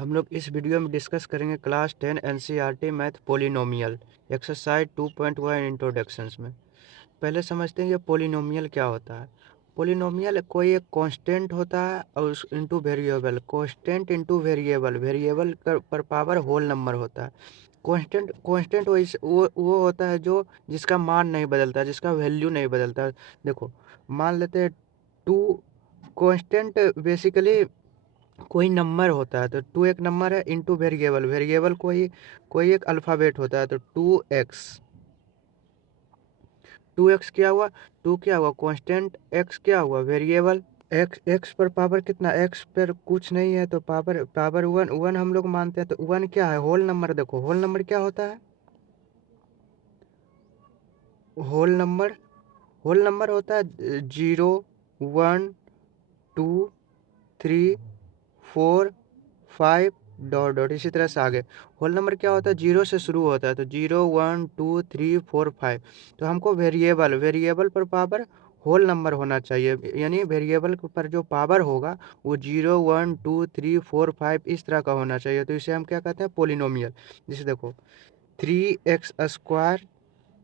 हम लोग इस वीडियो में डिस्कस करेंगे class 10 NCERT math polynomial exercise 2.1 introductions में। पहले समझते हैं ये पॉलिनोमियल क्या होता है। पॉलिनोमियल कोई एक कांस्टेंट होता है और उस into variable, constant into variable, variable पर पावर होल नंबर होता है। कांस्टेंट कांस्टेंट वो होता है जो जिसका मान नहीं बदलता, जिसका वैल्यू नहीं बदलता। देखो मान लेते हैं टू। कांस्टेंट बेसिकली कोई नंबर होता है, तो टू एक नंबर है इंटू वेरिएबल, वेरिएबल कोई एक अल्फ़ाबेट होता है, तो 2x। 2x क्या हुआ, टू क्या हुआ कांस्टेंट, x क्या हुआ वेरिएबल। x पर पावर कितना, x पर कुछ नहीं है तो पावर पावर वन, वन हम लोग मानते हैं, तो वन क्या है होल नंबर। देखो होल नंबर क्या होता है, होल नंबर होता है 0, 1, 2, 3, 4, 5 डॉट डॉट इसी तरह से आगे। होल नंबर क्या होता है, जीरो से शुरू होता है, तो 0, 1, 2, 3, 4, 5। तो हमको वेरिएबल पर पावर होल नंबर होना चाहिए, यानी वेरिएबल पर जो पावर होगा वो 0, 1, 2, 3, 4, 5 इस तरह का होना चाहिए। तो इसे हम क्या कहते हैं, पोलिनोमियल। जैसे देखो 3x²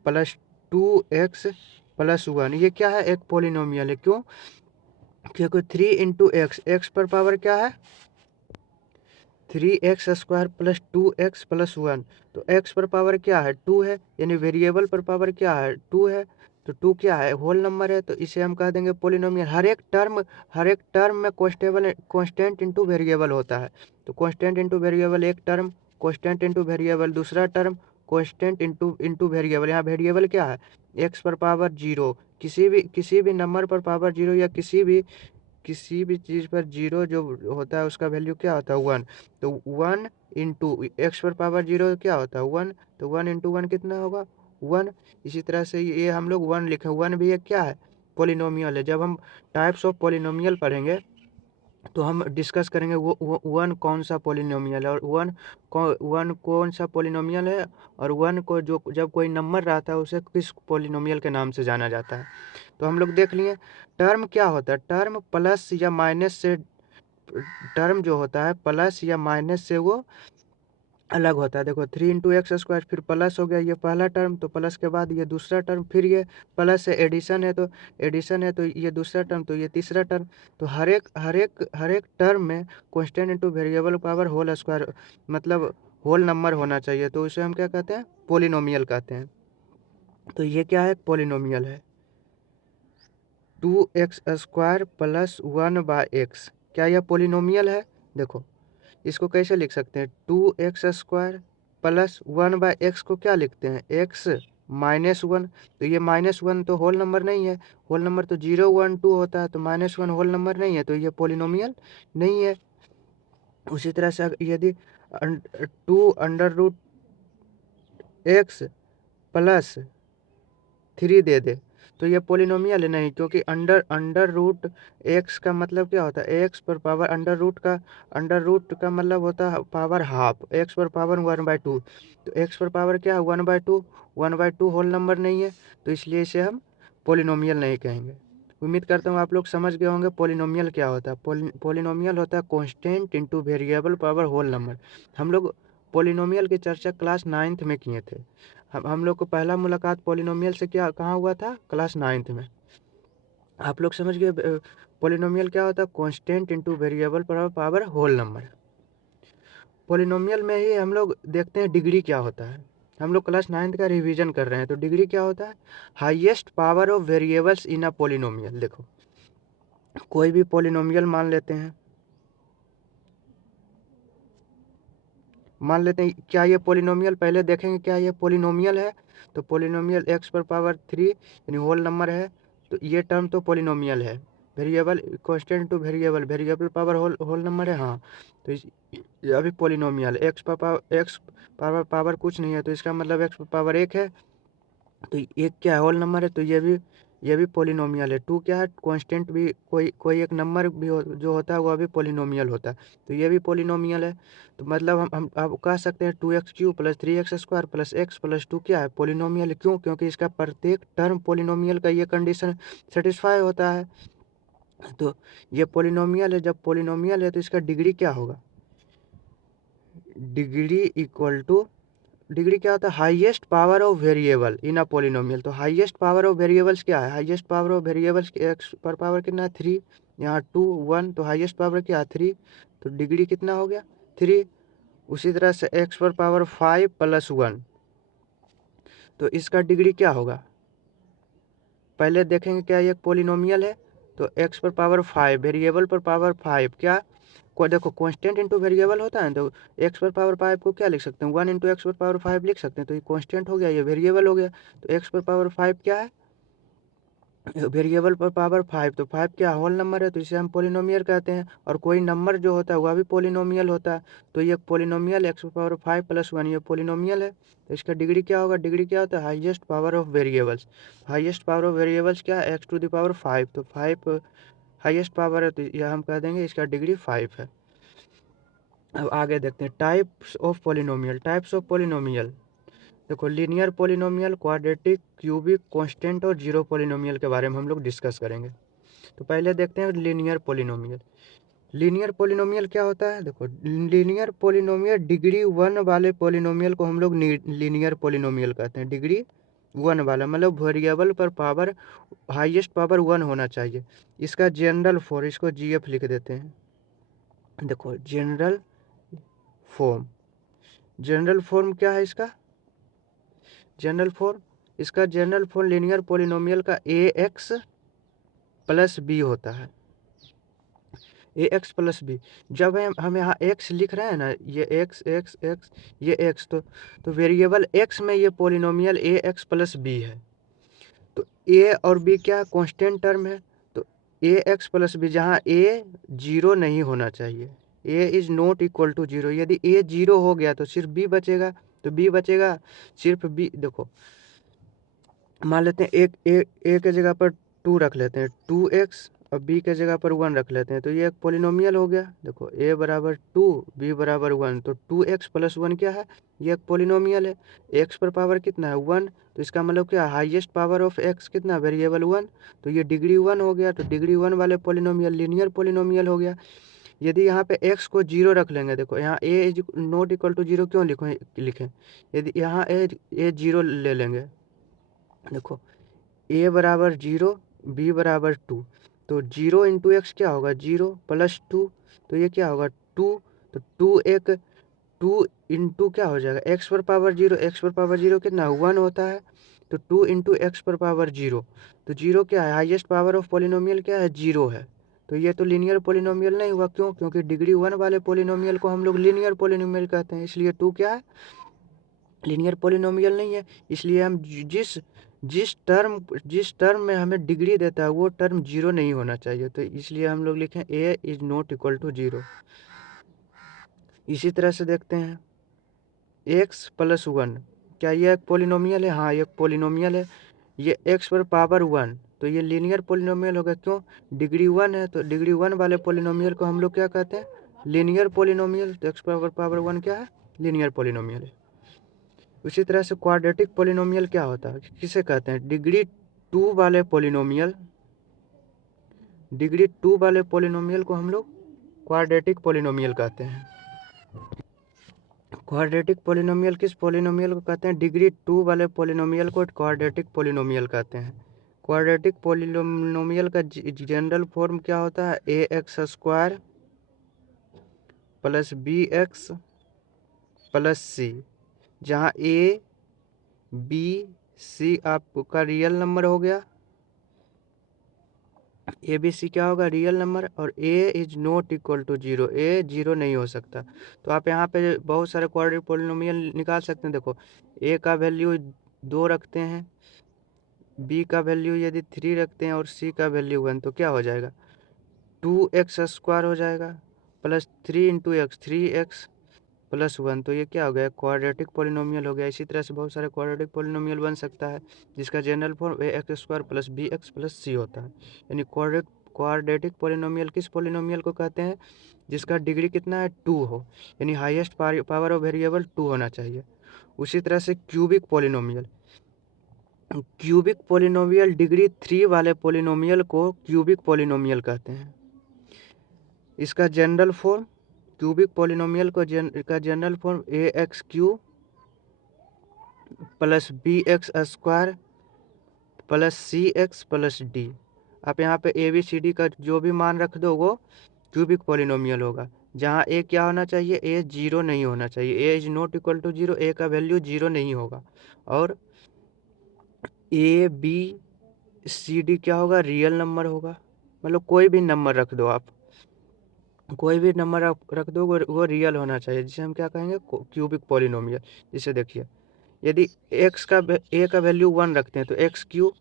प्लस 2x+1, ये क्या है, एक पोलिनोमियल है। क्यों, क्योंकि 3 × x पर पावर क्या है 3x² प्लस 2x+1, तो x पर पावर क्या है 2 है, यानी वेरिएबल पर पावर क्या है 2 है, तो 2 क्या है होल नंबर है, तो इसे हम कह देंगे पोलिनोमियल। हर एक टर्म में कांस्टेंट इंटू वेरिएबल होता है, तो कांस्टेंट इंटू वेरिएबल एक टर्म, कांस्टेंट इंटू वेरिएबल दूसरा टर्म, कांस्टेंट इंटू वेरिएबल। यहाँ वेरिएबल क्या है x पर पावर 0, किसी भी नंबर पर पावर 0 या किसी भी चीज़ पर जीरो जो होता है उसका वैल्यू क्या होता है 1। तो 1 इंटू एक्स पर पावर 0 क्या होता है 1, तो 1 × 1 कितना होगा 1। इसी तरह से ये हम लोग 1 लिखे, 1 भी एक क्या है पोलिनोमियल है। जब हम टाइप्स ऑफ पोलिनोमियल पढ़ेंगे तो हम डिस्कस करेंगे वो वन कौन सा पोलिनोमियल है, और वन कौन सा पोलिनोमियल है, और वन को जो जब कोई नंबर रहता है उसे किस पोलिनोमियल के नाम से जाना जाता है। तो हम लोग देख लिए टर्म क्या होता है, टर्म प्लस या माइनस से, टर्म जो होता है प्लस या माइनस से वो अलग होता है। देखो 3 × x², फिर प्लस हो गया ये पहला टर्म, तो प्लस के बाद ये दूसरा टर्म, फिर ये प्लस है, एडिशन है तो ये दूसरा टर्म, तो ये तीसरा टर्म। तो हर एक टर्म में constant into variable power whole square, मतलब होल नंबर होना चाहिए, तो इसे हम क्या कहते हैं पोलिनोमियल कहते हैं। तो ये क्या है पोलिनोमियल है 2x² प्लस 1/x। क्या यह पोलिनोमियल है, देखो इसको कैसे लिख सकते हैं 2x² प्लस 1/x को क्या लिखते हैं x-1। तो ये -1 तो होल नंबर नहीं है, होल नंबर तो 0, 1, 2 होता है, तो -1 होल नंबर नहीं है, तो ये पोलिनोमियल नहीं है। उसी तरह से यदि 2√x+3 दे दे तो ये पोलिनोमियल है नहीं, क्योंकि अंडर रूट x का मतलब क्या होता है x पर पावर अंडर रूट का मतलब होता है पावर हाफ, x पर पावर 1/2, तो x पर पावर क्या है 1/2, 1/2 होल नंबर नहीं है, तो इसलिए इसे हम पोलिनोमियल नहीं कहेंगे। उम्मीद करता हूँ आप लोग समझ गए होंगे पोलिनोमियल क्या होता है। पोलिनोमियल होता है constant into variable power whole number. हम लोग पोलिनोमियल की चर्चा क्लास 9th में किए थे। हम लोग को पहला मुलाकात पोलिनोमियल से क्या कहाँ हुआ था, क्लास 9th में। आप लोग समझ गए पोलिनोमियल क्या होता है constant into variable power whole number. Polynomial में ही हम लोग देखते हैं डिग्री क्या होता है। हम लोग क्लास 9th का रिवीजन कर रहे हैं, तो डिग्री क्या होता है highest power of variables in a polynomial. देखो कोई भी पोलिनोमियल मान लेते हैं क्या ये पोलिनोमियल, पहले देखेंगे क्या ये पोलिनोमियल है। तो पोलिनोमियल x पर पावर 3 यानी होल नंबर है, तो ये टर्म तो पोलिनोमियल है। Variable constant to variable, variable power whole number है, हाँ, तो ये अभी पोलिनोमियल है। x पावर कुछ नहीं है, तो इसका मतलब x पावर 1 है, तो एक क्या है होल नंबर है, तो ये भी पोलिनोमियल है। 2 क्या है कांस्टेंट, भी कोई एक नंबर भी जो होता है वह भी पोलिनोमियल होता है, तो ये भी पोलिनोमियल है। तो मतलब हम अब कह सकते हैं 2x³ plus 3x² plus x plus 2 क्या है पोलिनोमियल। क्यों, क्योंकि इसका प्रत्येक टर्म पोलिनोमियल का ये कंडीशन सेटिस्फाई होता है, तो ये पोलिनोमियल है। जब पोलिनोमियल है तो इसका डिग्री क्या होगा डिग्री इक्वल टू, डिग्री क्या होता है, highest power of variable in a polynomial. तो हाईएस्ट पावर ऑफ वेरिएबल्स क्या है, highest power of variables x पर पावर कितना है 3, यहाँ 2 1, तो हाईएस्ट पावर क्या है 3, तो डिग्री कितना हो गया 3। उसी तरह से एक्स पर पावर 5 + 1, तो इसका डिग्री क्या होगा, पहले देखेंगे क्या ये पोलिनोमियल है। तो एक्स पर पावर 5, वेरिएबल पर पावर 5 क्या, को देखो कांस्टेंट इंटू वेरिएबल होता है, तो एक्स पर पावर 5 को क्या लिख सकते हैं, 1 इंटू एक्स पर पावर 5 लिख सकते हैं। तो ये कांस्टेंट हो गया, ये वेरिएबल हो गया। तो एक्स पर पावर 5 क्या है, वेरिएबल पर पावर 5, तो 5 क्या होल नंबर है, तो इसे हम पोलिनोमियल कहते हैं। और कोई नंबर जो होता है वह भी पोलिनोमियल होता है। तो ये पोलिनोमियल एक्स पर पावर 5 + 1 ये पोलिनोमियल है। तो इसका डिग्री क्या होगा, डिग्री क्या होता है, highest power of variables. Highest power of variables क्या है, एक्स टू द पावर 5, तो 5 हाईएस्ट पावर है, तो यह हम कह देंगे इसका डिग्री 5 है। अब आगे देखते हैं types of polynomial. Types of polynomial देखो, linear polynomial, quadratic, cubic, constant और जीरो पोलिनोमियल के बारे में हम लोग डिस्कस करेंगे। तो पहले देखते हैं लीनियर पोलिनोमियल। लीनियर पोलिनोमियल क्या होता है, देखो लीनियर पोलिनोमियल डिग्री 1 वाले पोलिनोमियल को हम लोग लीनियर पोलिनोमियल कहते हैं। डिग्री 1 वाला मतलब वेरिएबल पर पावर हाईएस्ट पावर 1 होना चाहिए। इसका जनरल फॉर्म, इसको जीएफ लिख देते हैं। देखो जनरल फॉर्म, जनरल फॉर्म क्या है इसका, जनरल फॉर्म, इसका जनरल फॉर्म लीनियर पोलिनोमियल का ax + b होता है। ax + b, जब हम यहाँ x लिख रहे हैं ना, ये x x x ये x, तो वेरिएबल x में ये पोलिनोमियल ax + b है। तो a और b क्या कांस्टेंट टर्म है, तो ax + b, जहाँ a 0 नहीं होना चाहिए, a is not equal to 0। यदि a 0 हो गया तो सिर्फ b बचेगा, तो b बचेगा सिर्फ b। देखो मान लेते हैं एक ए के जगह पर 2 रख लेते हैं, 2x, और b के जगह पर 1 रख लेते हैं, तो ये एक पोलिनोमियल हो गया। देखो a = 2, b = 1, तो 2x + 1 क्या है, ये एक पोलिनोमियल है। x पर पावर कितना है 1, तो इसका मतलब क्या, हाईएस्ट पावर ऑफ x कितना, वेरिएबल 1, तो ये डिग्री 1 हो गया। तो डिग्री 1 वाले पोलिनोमियल लीनियर पोलिनोमियल हो गया। यदि यहाँ पे x को 0 रख लेंगे, देखो यहाँ a is not equal to 0 क्यों लिखें, यदि यहाँ a 0 ले लेंगे, देखो a = 0, b = 2, तो 0 इंटू एक्स क्या होगा 0 + 2, तो ये क्या होगा 2, तो 2 इंटू क्या हो जाएगा x पर पावर 0, x पर पावर 0 कितना 1 होता है, तो 2 इंटू एक्स पर पावर 0, तो 0 क्या है, हाईएस्ट पावर ऑफ पोलिनोमियल क्या है 0 है। तो ये तो लीनियर पोलिनोमियल नहीं हुआ, क्यों, क्योंकि डिग्री 1 वाले पोलिनोमियल को हम लोग लीनियर पोलिनोमियल कहते हैं, इसलिए 2 क्या है, लीनियर पोलिनोमियल नहीं है। इसलिए हम जिस टर्म में हमें डिग्री देता है वो टर्म 0 नहीं होना चाहिए, तो इसलिए हम लोग लिखें a is not equal to 0। इसी तरह से देखते हैं x + 1, क्या ये एक पोलिनोमियल है, हाँ ये एक पोलिनोमियल है। ये x पर पावर 1, तो ये लीनियर पोलिनोमियल होगा, क्यों, डिग्री 1 है, तो डिग्री 1 वाले पोलिनोमियल को हम लोग क्या कहते हैं, लीनियर पोलिनोमियल। तो x पर पावर 1 क्या है, लीनियर पोलिनोमियल है। उसी तरह से क्वाड्रेटिक पोलिनोमियल क्या होता है, किसे कहते हैं, डिग्री 2 वाले पोलिनोमियल, डिग्री 2 वाले पोलिनोमियल को हम लोग क्वाड्रेटिक पोलिनोमियल कहते हैं। क्वाड्रेटिक पोलिनोमियल किस पोलिनोमियल को कहते हैं, डिग्री 2 वाले पोलिनोमियल को क्वाड्रेटिक पोलिनोमियल कहते हैं। क्वाड्रेटिक पोलिनोमियल का जनरल फॉर्म क्या होता है, ax² + bx + c, जहाँ a b c आपका रियल नंबर हो गया, ए बी सी क्या होगा, रियल नंबर, और a is not equal to 0, a 0 नहीं हो सकता। तो आप यहाँ पे बहुत सारे क्वाड्रेटिक पोलिनोमियल निकाल सकते हैं। देखो a का वैल्यू 2 रखते हैं, b का वैल्यू यदि 3 रखते हैं, और c का वैल्यू 1, तो क्या हो जाएगा 2x² हो जाएगा, + 3 इंटू एक्स 3x + 1, तो ये क्या हो गया, क्वाड्रेटिक पोलिनोमियल हो गया। इसी तरह से बहुत सारे क्वाड्रेटिक पोलिनोमियल बन सकता है, जिसका general form ax² + bx + c होता है। यानी क्वाड्रेटिक पोलिनोमियल किस पोलिनोमियल को कहते हैं, जिसका डिग्री कितना है 2 हो, यानी हाईएस्ट पावर ऑफ वेरिएबल 2 होना चाहिए। उसी तरह से cubic polynomial, cubic polynomial degree 3 वाले पोलिनोमियल को क्यूबिक पोलिनोमियल कहते हैं। इसका जनरल फॉर्म क्यूबिक पॉलिनोमियल का general form a x cube plus b x square plus c x plus d. आप यहाँ पे ए बी सी डी का जो भी मान रख दो वो क्यूबिक पॉलिनोमियल होगा, जहाँ ए क्या होना चाहिए, ए जीरो नहीं होना चाहिए, a is not equal to zero, a का वैल्यू जीरो नहीं होगा। और ए बी सी डी क्या होगा, रियल नंबर होगा। मतलब कोई भी नंबर रख दो आप, कोई भी नंबर आप रख दो वो रियल होना चाहिए, जिसे हम क्या कहेंगे, क्यूबिक पॉलिनोमियल। जिसे देखिए, यदि एक्स का ए का वैल्यू 1 रखते हैं तो एक्स क्यू,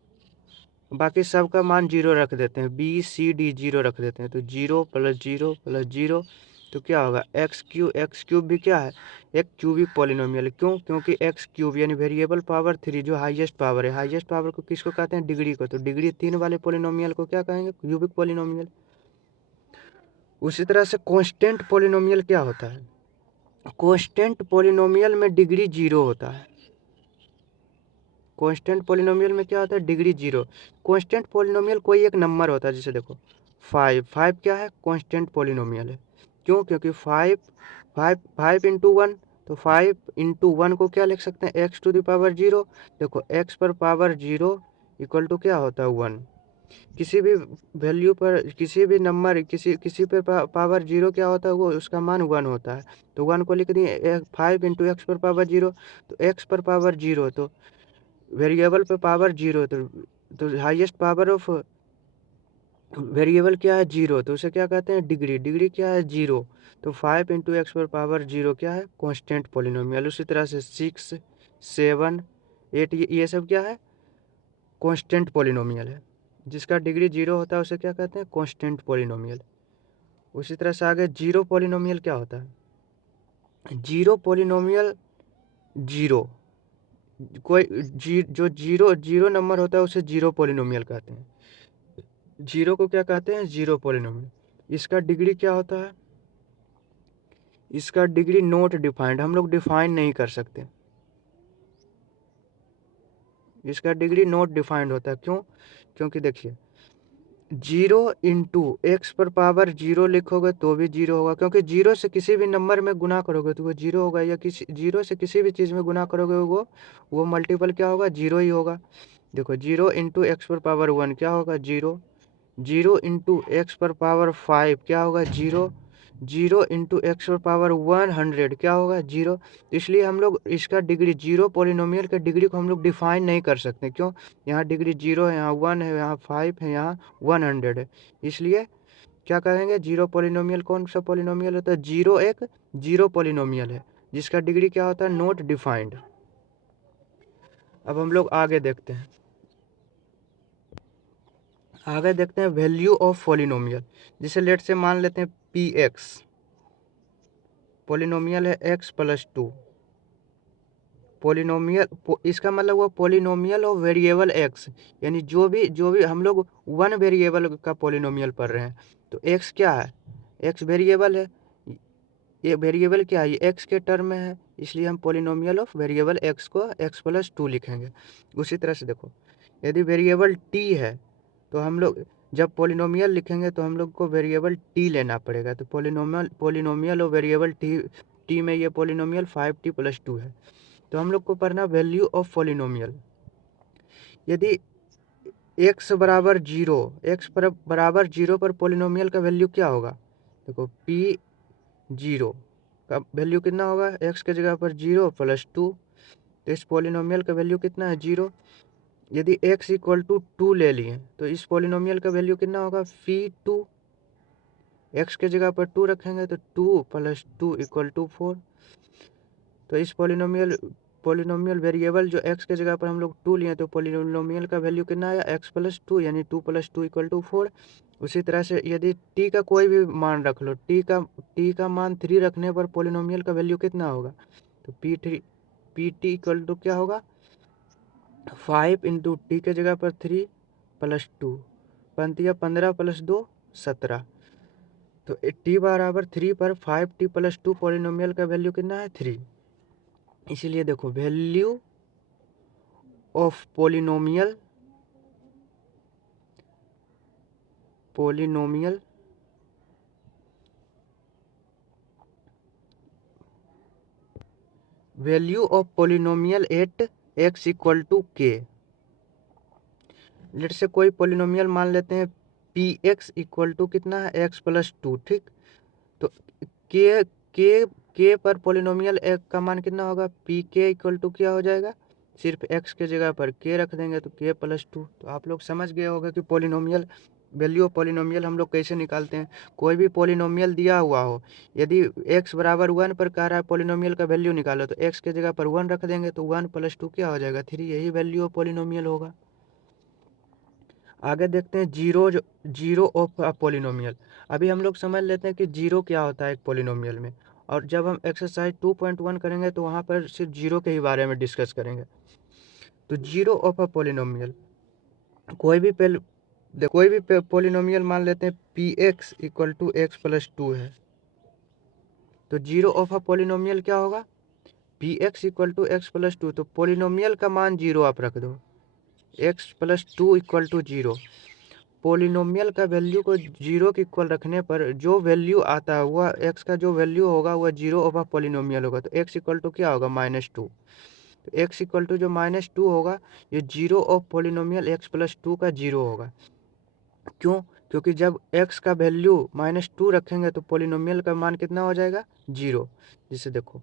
बाकी सब का मान जीरो रख देते हैं, बी सी डी जीरो रख देते हैं, तो जीरो प्लस जीरो, तो क्या होगा, एक्स क्यूब भी क्या है, एक क्यूबिक पॉलिनोमियल। क्यों? क्योंकि एक्स क्यूब यानी वेरिएबल पावर 3 जो हाईएस्ट पावर है, हाईएस्ट पावर को किसको कहते हैं, डिग्री को, तो डिग्री 3 वाले पॉलिनोमियल को क्या कहेंगे, क्यूबिक पॉलिनोमियल। उसी तरह से कांस्टेंट पॉलिनोमियल क्या होता है, कांस्टेंट पॉलिनोमियल में डिग्री जीरो होता है। कांस्टेंट पॉलिनोमियल में क्या होता है, डिग्री जीरो। कांस्टेंट पॉलिनोमियल कोई एक नंबर होता है, जैसे देखो 5 क्या है, कांस्टेंट पॉलिनोमियल है। क्यों? क्योंकि 5 इंटू वन, तो 5 इंटू वन को क्या लिख सकते हैं, x to the power zero. देखो एक्स पर पावर जीरो इक्वल टू क्या होता है, 1। किसी भी वैल्यू पर, किसी भी नंबर, किसी पर पावर जीरो क्या होता है, वो उसका मान 1 होता है। तो 1 को लिख दिए, 5 इंटू एक्स पर पावर जीरो, तो एक्स पर पावर जीरो, तो वेरिएबल पे पावर जीरो, तो हाईएस्ट पावर ऑफ वेरिएबल क्या है, जीरो, तो उसे क्या कहते हैं, डिग्री। डिग्री क्या है, जीरो। तो 5 इंटू एक्स पर पावर जीरो क्या है, कांस्टेंट पॉलिनोमियल। उसी तरह से 6 7 8 ये सब क्या है, कांस्टेंट पॉलिनोमियल है। जिसका डिग्री जीरो होता है उसे क्या कहते हैं, कांस्टेंट पॉलिनोमियल। उसी तरह से आगे जीरो पॉलिनोमियल क्या होता है, जीरो पॉलिनोमियल, जीरो कोई जो जीरो जीरो नंबर होता है उसे जीरो पॉलिनोमियल कहते हैं। जीरो को क्या कहते हैं, जीरो पॉलिनोमियल। इसका डिग्री क्या होता है, इसका डिग्री नॉट डिफाइंड, हम लोग डिफाइन नहीं कर सकते। इसका डिग्री नॉट डिफाइंड होता है। क्यों? क्योंकि देखिए, जीरो इंटू एक्स पर पावर जीरो लिखोगे तो भी जीरो होगा, क्योंकि जीरो से किसी भी नंबर में गुना करोगे तो वो जीरो होगा, या किसी जीरो से किसी भी चीज़ में गुना करोगे वो मल्टीपल क्या होगा, जीरो ही होगा। देखो जीरो इंटू एक्स पर पावर 1 क्या होगा, जीरो। जीरो इंटू एक्स पर पावर 5 क्या होगा, जीरो। जीरो इंटू एक्स पर पावर 100 क्या होगा, जीरो। इसलिए हम लोग इसका डिग्री, जीरो पॉलिनोमियल के डिग्री को हम लोग डिफाइन नहीं कर सकते। क्यों? यहाँ डिग्री जीरो है, यहाँ 1 है, यहाँ 5 है, यहाँ 100 है। इसलिए क्या कहेंगे, जीरो पॉलिनोमियल कौन सा पॉलिनोमियल होता है, जीरो एक जीरो पॉलिनोमियल है जिसका डिग्री क्या होता है, नॉट डिफाइंड। अब हम लोग आगे देखते हैं, वैल्यू ऑफ पॉलिनोमियल। जिसे लेट से मान लेते हैं पी एक्स, पॉलिनोमियल है एक्स प्लस टू। पॉलिनोमियल इसका मतलब वो पॉलिनोमियल और वेरिएबल एक्स, यानी जो भी हम लोग वन वेरिएबल का पॉलिनोमियल पढ़ रहे हैं। तो एक्स क्या है, एक्स वेरिएबल है, ये वेरिएबल क्या है, ये एक्स के टर्म में है, इसलिए हम पॉलिनोमियल ऑफ वेरिएबल एक्स को एक्स प्लस टू लिखेंगे। उसी तरह से देखो, यदि वेरिएबल टी है तो हम लोग जब पॉलिनोमियल लिखेंगे तो हम लोग को वेरिएबल टी लेना पड़ेगा। तो पॉलिनोमियल और वेरिएबल टी में ये पॉलिनोमियल 5t प्लस टू है। तो हम लोग को पढ़ना वैल्यू ऑफ पॉलिनोमियल। यदि एक्स बराबर जीरो, एक्स पर बराबर जीरो पर पॉलिनोमियल का वैल्यू क्या होगा, देखो पी जीरो का वैल्यू कितना होगा, एक्स के जगह पर जीरो प्लस टू, तो इस पॉलिनोमियल का वैल्यू कितना है, जीरो। यदि x इक्वल टू टू ले लिए तो इस पॉलिनोमियल का वैल्यू कितना होगा, फी टू। एक्स के जगह पर टू रखेंगे तो two plus two equal to 4। तो इस पॉलिनोमियल वेरिएबल जो x के जगह पर हम लोग टू लिए तो पॉलिनोमियल का वैल्यू कितना आया, x प्लस टू, यानी two plus two equal to 4। उसी तरह से यदि t का कोई भी मान रख लो, t का मान 3 रखने पर पॉलिनोमियल का वैल्यू कितना होगा, तो पी टी इक्वल टू क्या होगा, 5 इंटू टी के जगह पर 3 प्लस टू, 15 प्लस 2 17। तो टी बराबर 3 पर 5t प्लस टू पॉलिनोमियल का वैल्यू कितना है, 3। इसीलिए देखो value of polynomial value of polynomial at x equal to के। लेट से कोई पोलिनोमियल मान लेते हैं पी एक्स इक्वल टू कितना है एक्स प्लस टू, ठीक। तो के के के पर पोलिनोमियल एक का मान कितना होगा, पी के इक्वल टू क्या हो जाएगा, सिर्फ एक्स के जगह पर के रख देंगे तो के प्लस टू। तो आप लोग समझ गए होगा कि पोलिनोमियल वैल्यू ऑफ पोलिनोमियल हम लोग कैसे निकालते हैं। कोई भी पोलिनोमियल दिया हुआ हो, यदि x बराबर 1 पर कह रहा है पोलिनोमियल का वैल्यू निकालो, तो x के जगह पर 1 रख देंगे तो 1 प्लस टू क्या हो जाएगा 3, यही वैल्यू ऑफ पोलिनोमियल होगा। आगे देखते हैं जीरो ऑफ अ पोलिनोमियल। अभी हम लोग समझ लेते हैं कि जीरो क्या होता है एक पोलिनोमियल में, और जब हम एक्सरसाइज 2.1 करेंगे तो वहाँ पर सिर्फ जीरो के ही बारे में डिस्कस करेंगे। तो जीरो ऑफ अ पोलिनोमियल, कोई भी पोलिनोमियल मान लेते हैं P x equal to x plus two है, तो जीरो ऑफ अ पोलिनोमियल क्या होगा, P x equal to x plus two. तो पोलिनोमियल का मान जीरो आप रख दो, x plus two equal to zero. Polynomial का वैल्यू को जीरो के इक्वल रखने पर जो वैल्यू आता है वह एक्स का जो वैल्यू होगा वह जीरो ऑफ अ पोलिनोमियल होगा। तो एक्स इक्वल टू क्या होगा -2। तो एक्स इक्वल टू जो -2 होगा, ये zero of polynomial x plus two का जीरो होगा। क्यों? क्योंकि जब x का वैल्यू -2 रखेंगे तो पोलिनोमियल का मान कितना हो जाएगा, जीरो। जिसे देखो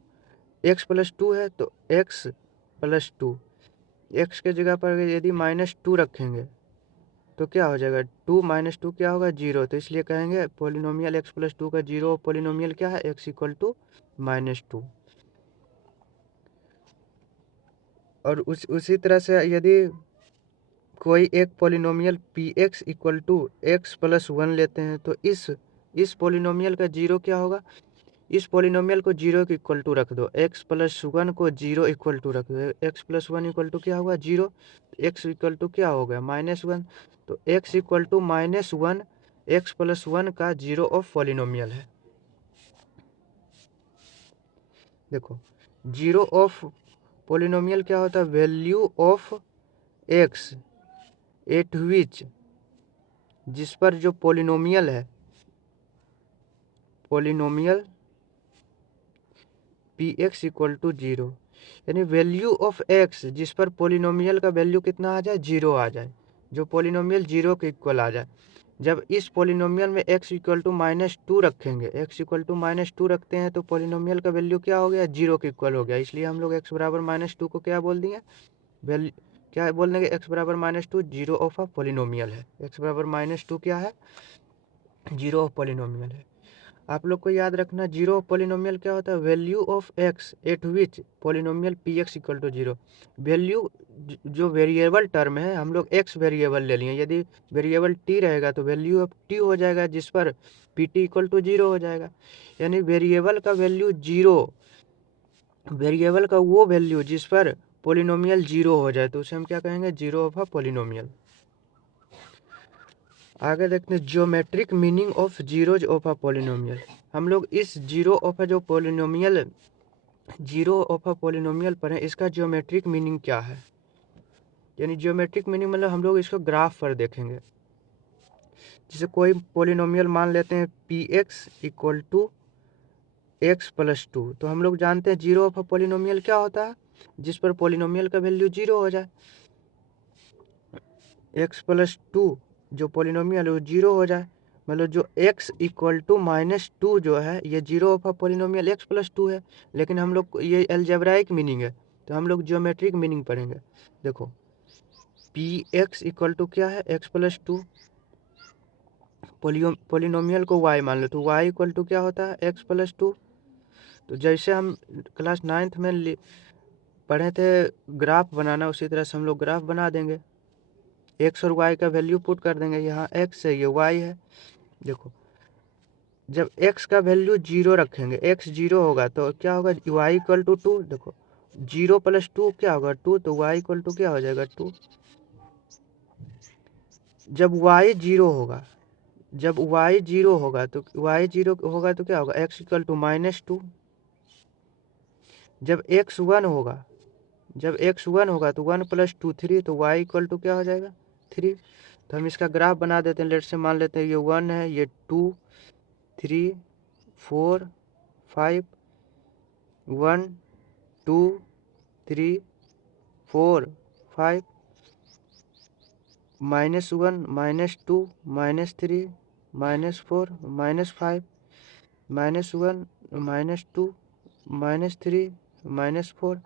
x प्लस टू है तो x प्लस टू, एक्स के जगह पर यदि -2 रखेंगे तो क्या हो जाएगा, 2 - 2 क्या होगा, जीरो। तो इसलिए कहेंगे पोलिनोमियल x प्लस टू का जीरो, पोलिनोमियल क्या है, x इक्वल टू -2। और उसी तरह से यदि कोई एक polynomial P x equal to x plus one लेते हैं तो इस पोलिनोमियल का जीरो क्या होगा, इस पोलिनोमियल को जीरो के इक्वल टू रख दो, एक्स प्लस वन को जीरो इक्वल टू रख दो, x plus one equal to क्या होगा, जीरो। एक्स इक्वल टू क्या हो गया, -1। तो x equal to -1 x plus one का जीरो ऑफ पोलिनोमियल है। देखो जीरो ऑफ पोलिनोमियल क्या होता है, value of x at which, जिस पर जो पोलिनोमियल है, polynomial P x equal to zero, यानी वैल्यू ऑफ एक्स जिस पर पोलिनोमियल का वैल्यू कितना आ जाए, जीरो आ जाए, जो पोलिनोमियल जीरो के इक्वल आ जाए। जब इस पोलिनोमियल में x इक्वल टू -2 रखेंगे, x इक्वल टू -2 रखते हैं तो पोलिनोमियल का वैल्यू क्या हो गया, जीरो के इक्वल हो गया। इसलिए हम लोग x बराबर -2 को क्या बोल दिए, वैल्यू क्या बोल देंगे, x बराबर -2 जीरो ऑफ अ पोलिनोमियल है। x बराबर -2 क्या है, जीरो ऑफ पोलिनोमियल है। आप लोग को याद रखना जीरो ऑफ पोलिनोमियल क्या होता है, value of x at which polynomial P x equal to zero. Value जो वेरिएबल टर्म है, हम लोग एक्स वेरिएबल ले लिए, यदि वेरिएबल टी रहेगा तो वैल्यू ऑफ टी हो जाएगा, जिस पर P T equal to zero हो जाएगा। यानी वेरिएबल का वैल्यू जीरो, वेरिएबल का वो वैल्यू जिस पर पोलिनोमियल जीरो हो जाए तो उसे हम क्या कहेंगे, जीरो ऑफ अ पोलिनोमियल। आगे देखते हैं geometric meaning of zeros of a polynomial. हम लोग इस जीरो ऑफ अ जो polynomial, zero of a polynomial पर है, इसका ज्योमेट्रिक मीनिंग क्या है। यानी ज्योमेट्रिक मीनिंग मतलब हम लोग इसको ग्राफ पर देखेंगे। जैसे कोई पोलिनोमियल मान लेते हैं P x equal to x plus two, तो हम लोग जानते हैं जीरो ऑफ अ पोलिनोमियल क्या होता है, जिस पर पोलिनोमियल का वैल्यू जीरो हो जाए। एक्स प्लस टू जो पोलिनोमियल है वो जीरो हो जाए, मतलब जो x इक्वल टू -2 जो है ये zero of a polynomial x plus two है। लेकिन हम लोग ये एल्जेब्राइक मीनिंग है, तो हम लोग ज्योमेट्रिक मीनिंग पढ़ेंगे। देखो पी एक्स इक्वल टू क्या है, x प्लस टू, पोलिनोमियल को y मान लो तो y इक्वल टू क्या होता है, x प्लस टू। तो जैसे हम क्लास 9th में पढ़े थे ग्राफ बनाना, उसी तरह से हम लोग ग्राफ बना देंगे। x और y का वैल्यू पुट कर देंगे, यहाँ x है ये y है। देखो जब x का वैल्यू जीरो रखेंगे, x जीरो होगा तो क्या होगा, y इक्वल टू 2। देखो जीरो प्लस टू क्या होगा, 2, तो y इक्वल टू क्या हो जाएगा, 2। जब y जीरो होगा, जब y जीरो होगा तो y जीरो होगा तो क्या होगा, x इक्वल टू -2। जब x 1 होगा, जब x 1 होगा तो 1 + 2 3, तो y इक्वल टू क्या हो जाएगा, 3। तो हम इसका ग्राफ बना देते हैं। लेट से मान लेते हैं ये 1 है, ये 2 3 4 5 1 2 3 4 5 -1 -2 -3 -4 -5 -1 -2 -3 -4।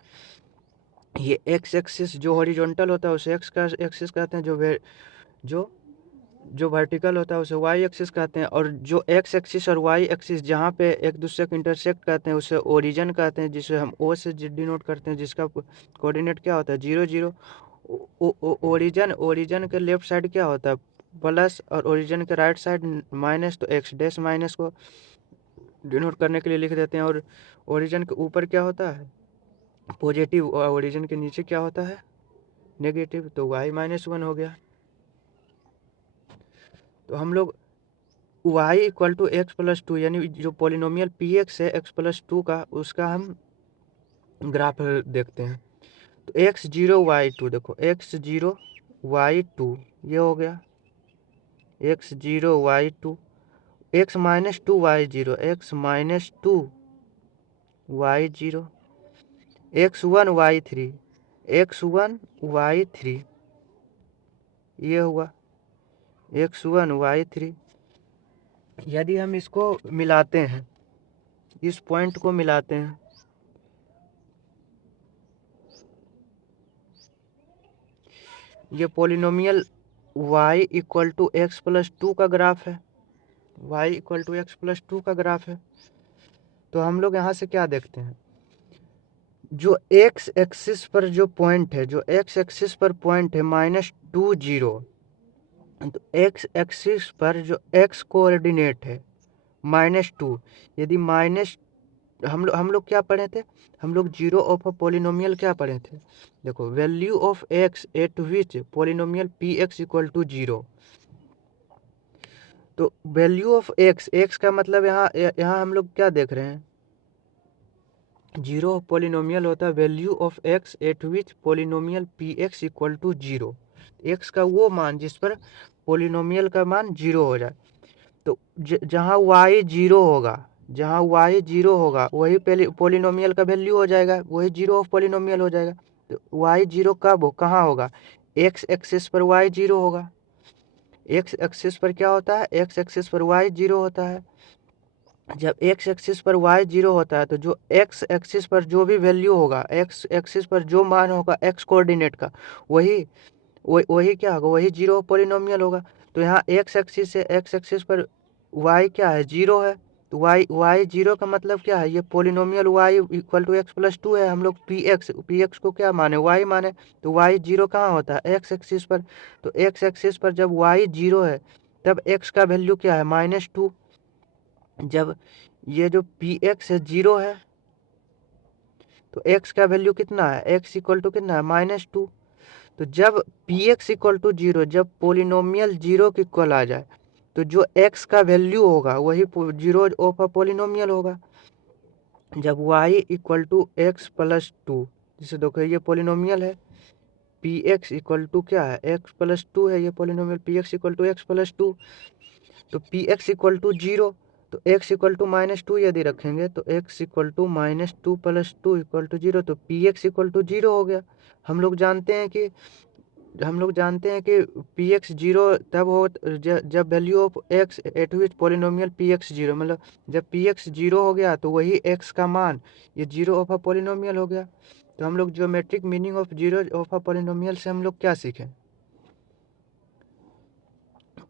ये एक्स एक्सिस जो हॉरिजॉन्टल होता है उसे एक्स का एक्सिस कहते हैं, जो जो वर्टिकल होता है उसे वाई एक्सिस कहते हैं, और जो एक्स एक्सिस और वाई एक्सिस जहाँ पे एक दूसरे को इंटरसेक्ट करते हैं उसे ओरिजिन कहते हैं, जिसे हम ओ से डिनोट करते हैं, जिसका कोऑर्डिनेट क्या होता है 0 0। ओरिजिन के लेफ्ट साइड क्या होता है प्लस, और ओरिजिन के राइट साइड माइनस, तो एक्स डैश माइनस को डिनोट करने के लिए लिख देते हैं। और ओरिजिन के ऊपर क्या होता है पॉजिटिव, और ओरिजिन के नीचे क्या होता है नेगेटिव, तो y-1 हो गया। तो हम लोग y equal to x plus two, यानी जो पोलिनोमियल पी एक्स है x प्लस टू का, उसका हम ग्राफ देखते हैं। तो x0 y2, देखो x0 y2 ये हो गया x0 y2, x minus two y0, x minus two y0, x1 y3, x1 y3 ये हुआ x1 y3। यदि हम इसको मिलाते हैं, इस पॉइंट को मिलाते हैं, ये polynomial y equal to x plus two का ग्राफ है, y equal to x plus two का ग्राफ है। तो हम लोग यहाँ से क्या देखते हैं, जो x एक्सिस पर जो पॉइंट है, जो x एक्सिस पर पॉइंट है -2 0, तो x एक्सिस पर जो x कोऑर्डिनेट है -2, यदि माइनस हम लोग क्या पढ़े थे, हम लोग जीरो ऑफ अ पोलिनोमियल क्या पढ़े थे, देखो value of x at which polynomial P x equal to 0। तो वैल्यू ऑफ x का मतलब यहाँ हम लोग क्या देख रहे हैं, जीरो ऑफ पोलिनोमियल होता है value of x at which polynomial P x equal to 0, x का वो मान जिस पर पोलिनोमियल का मान 0 हो जाए। तो जहाँ y 0 होगा, जहाँ y 0 होगा वही पोलिनोमियल का वैल्यू हो जाएगा, वही जीरो ऑफ पोलिनोमियल हो जाएगा। तो y 0 कब हो कहाँ होगा, x एक्सिस पर y 0 होगा। x एक्सिस पर क्या होता है, x एक्सिस पर y 0 होता है। जब x एक्सिस पर y 0 होता है तो जो x एक्सिस पर जो भी वैल्यू होगा, x एक्सिस पर जो मान होगा x कोऑर्डिनेट का, वही क्या होगा, वही जीरो पोलिनोमियल होगा। तो यहाँ x एक्सिस से x एक्सिस पर y क्या है 0 है, तो y 0 का मतलब क्या है, ये polynomial y equal to x plus two है। हम लोग पी एक्स को क्या माने y माने, तो y 0 कहाँ होता है x एक्सिस पर। तो x एक्सिस पर जब y 0 है तब x का वैल्यू क्या है -2। जब ये जो पी एक्स है 0 है तो x का वैल्यू कितना है, x इक्वल टू कितना है -2। तो जब पी एक्स इक्वल टू 0, जब पोलिनोमियल 0 के इक्वल आ जाए तो जो x का वैल्यू होगा वही जीरो ऑफ अ पोलिनोमियल होगा। जब y equal to x plus two, जिसे देखो ये पोलिनोमियल है, पी एक्स इक्वल टू क्या है एक्स प्लस टू है, ये polynomial P x equal to x plus two. तो पी एक्स इक्वल टू 0, तो x इक्वल टू -2 यदि रखेंगे तो x equal to -2 plus 2 equal to 0, तो पी एक्स इक्वल टू 0 हो गया। हम लोग जानते हैं कि पी एक्स 0 तब हो जब value of x at which polynomial P x 0, मतलब जब पी एक्स 0 हो गया तो वही x का मान ये जीरो ऑफ अ पोलिनोमियल हो गया। तो हम लोग geometric meaning of zero of a polynomial से हम लोग क्या सीखें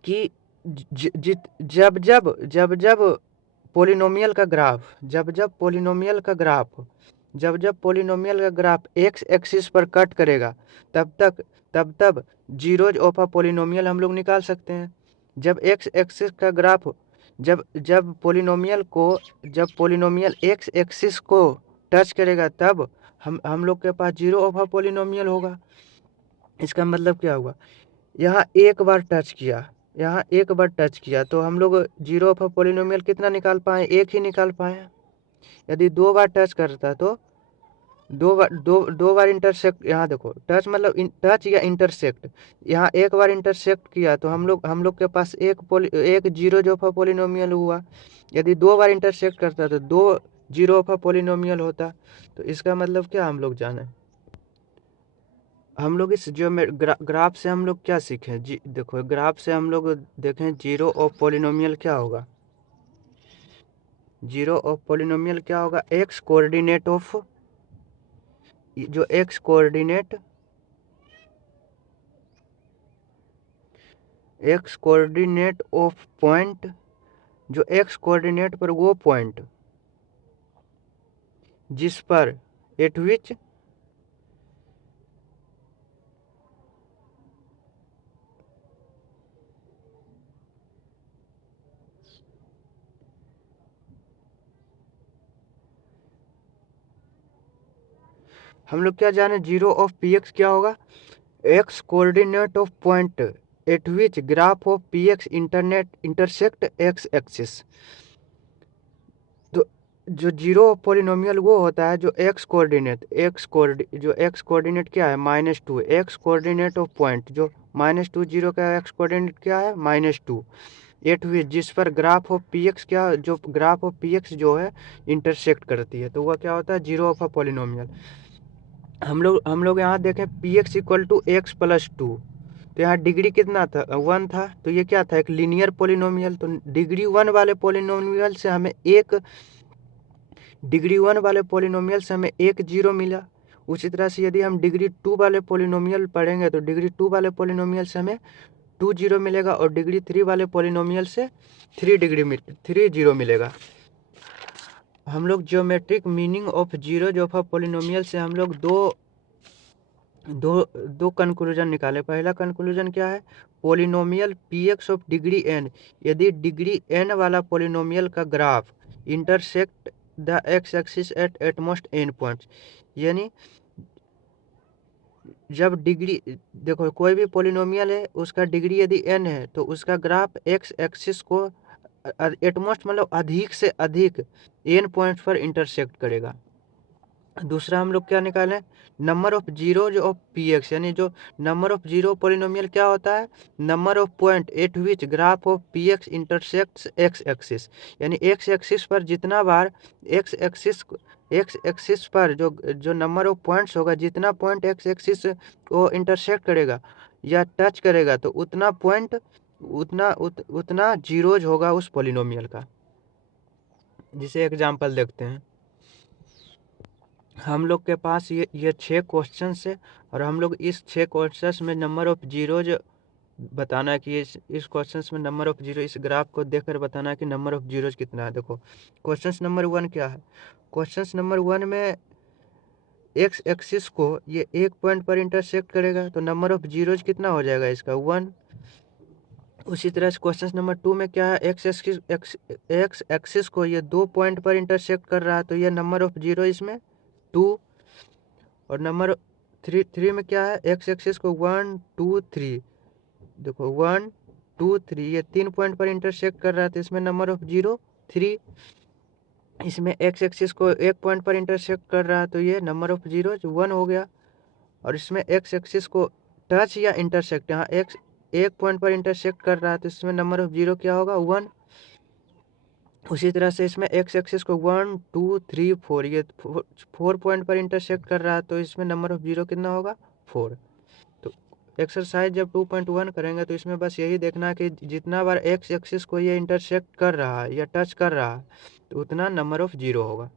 कि जब पोलिनोमियल का ग्राफ एक्स एक्सिस पर कट करेगा तब जीरोज ऑफ अ पोलिनोमियल हम लोग निकाल सकते हैं। जब एक्स एक्सिस का ग्राफ जब पोलिनोमियल एक्स एक्सिस को टच करेगा तब हम लोग के पास जीरो ऑफ अ पोलिनोमियल होगा। इसका मतलब क्या हुआ, यहाँ एक बार टच किया तो हम लोग जीरो ऑफ पोलिनोमियल कितना निकाल पाए, एक ही निकाल पाए। यदि दो बार टच करता तो दो बार इंटरसेक्ट, यहाँ देखो टच मतलब टच या इंटरसेक्ट, यहाँ एक बार इंटरसेक्ट किया तो हम लोग के पास एक जीरो जो पोलिनोमियल हुआ। यदि दो बार इंटरसेक्ट करता तो जीरो ऑफ अ पोलिनोमियल होता। तो इसका मतलब क्या हम लोग जाने, हम लोग इस जो ग्राफ से हम लोग क्या सीखें जी, देखो ग्राफ से हम लोग देखें जीरो ऑफ पोलिनोमियल क्या होगा, जीरो ऑफ पोलिनोमियल क्या होगा, एक्स कोऑर्डिनेट ऑफ, जो x coordinate, x coordinate of point, जो एक्स कोऑर्डिनेट पर वो पॉइंट जिस पर एट विच हम लोग क्या जाने, जीरो ऑफ पी एक्स क्या होगा, x coordinate of point eight which graph of P x intersect x axis. तो जो जीरो ऑफ पोलिनोमियल वो होता है जो एक्स कोऑर्डिनेट, जो एक्स कोऑर्डिनेट क्या है -2, एक्स कोऑर्डिनेट ऑफ पॉइंट जो -2 जीरो का एक्स कोऑर्डिनेट क्या है -2, एट विच जिस पर ग्राफ ऑफ पी एक्स क्या, जो ग्राफ ऑफ पी एक्स जो है इंटरसेक्ट करती है, तो वह क्या होता है जीरो ऑफ अ पोलिनोमियल। हम लोग यहाँ देखें P x equal to x plus 2, तो यहाँ डिग्री कितना था 1 था, तो ये क्या था एक लीनियर पोलिनोमियल। तो डिग्री 1 वाले पोलिनोमियल से हमें एक, डिग्री 1 वाले पोलिनोमियल से हमें एक जीरो मिला। उसी तरह से यदि हम डिग्री 2 वाले पोलिनोमियल पढ़ेंगे तो डिग्री 2 वाले पोलिनोमियल से हमें 2 जीरो मिलेगा, और डिग्री 3 वाले पोलिनोमियल से 3 जीरो मिलेगा। हम लोग ज्योमेट्रिक मीनिंग ऑफ जीरो जो ऑफ पोलिनोमियल से हम लोग दो कंक्लूजन निकाले। पहला कंक्लूजन क्या है, polynomial P x of degree N, यदि डिग्री एन वाला पोलिनोमियल का graph intersect the x axis at most N points, यानी जब डिग्री, देखो कोई भी पोलिनोमियल है उसका डिग्री यदि एन है तो उसका ग्राफ एक्स एक्सिस को एटमोस्ट मतलब अधिक से अधिक एन पॉइंट्स पर इंटरसेक्ट करेगा। दूसरा हम लोग क्या निकालें, नंबर ऑफ जीरो जो ऑफ पी एक्स, यानी जो नंबर ऑफ जीरो पोलिनोमियल क्या होता है, number of point eight which graph of P x intersects x axis, यानी एक्स एक्सिस पर जितना बार एक्स एक्सिस पर जो जो नंबर ऑफ पॉइंट्स होगा, जितना पॉइंट एक्स एक्सिस को इंटरसेक्ट करेगा या टच करेगा, तो उतना पॉइंट उतना जीरोज होगा उस पोलिनोमियल का। जिसे एग्जाम्पल देखते हैं, हम लोग के पास ये 6 क्वेश्चंस है, और हम लोग इस 6 क्वेश्चंस में नंबर ऑफ जीरोज बताना है कि इस क्वेश्चंस में नंबर ऑफ जीरो, इस ग्राफ को देखकर बताना है कि नंबर ऑफ जीरोज कितना है। देखो क्वेश्चंस नंबर 1 क्या है, क्वेश्चंस नंबर 1 में एक्स एक्सिस को ये एक पॉइंट पर इंटरसेक्ट करेगा, तो नंबर ऑफ जीरोज कितना हो जाएगा इसका 1। उसी तरह से क्वेश्चन नंबर 2 में क्या है, एक्स एक्सिस को ये 2 पॉइंट पर इंटरसेक्ट कर रहा है, तो ये नंबर ऑफ जीरो इसमें 2। और नंबर थ्री में क्या है, एक्स एक्सिस को 1 2 3, देखो 1 2 3 ये 3 पॉइंट पर इंटरसेक्ट कर रहा है, तो इसमें नंबर ऑफ जीरो 3। इसमें एक्स एक्सिस को एक पॉइंट पर इंटरसेक्ट कर रहा है, तो ये नंबर ऑफ जीरो 1 हो गया। और इसमें एक्स एक्सिस को टच या इंटरसेक्ट, यहाँ एक्स एक पॉइंट पर इंटरसेक्ट कर रहा है, तो इसमें नंबर ऑफ जीरो क्या होगा 1। उसी तरह से इसमें एक्स एक्सिस को 1 2 3 4 ये 4 पॉइंट पर इंटरसेक्ट कर रहा है, तो इसमें नंबर ऑफ जीरो कितना होगा 4। तो एक्सरसाइज जब 2.1 करेंगे तो इसमें बस यही देखना है कि जितना बार एक्स एक्सिस को ये इंटरसेक्ट कर रहा है या टच कर रहा है, तो उतना नंबर ऑफ जीरो होगा।